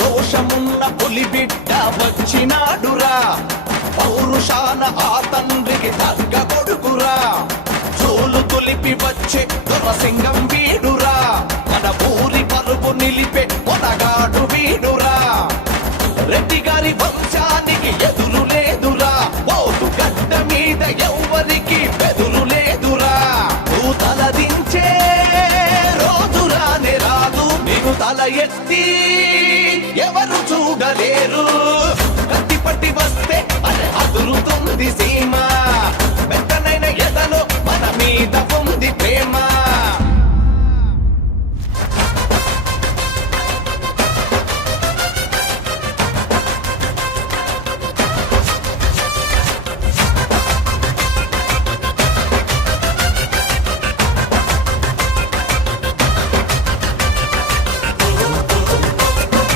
రోషమున్న పులి బిడ్డ వచ్చినాడురా, పౌరుషాన ఆ తండ్రికి తగ్గ కొడుకురా, చోలు తొలిపి వచ్చే దొరసింగం వీడురా, మన ఊరి పరుపు నిలిపే పొనగాడు వీడురా, రెడ్డి గారి వంశానికి ఎదురు లేదురా, పోతు గడ్డ మీద ఎవ్వరికి బెదురు లేదురా, నువ్వు తలదించే రోజురానే రాదు, నీకు తల ఎత్తి ఎవరు చూడలేరు.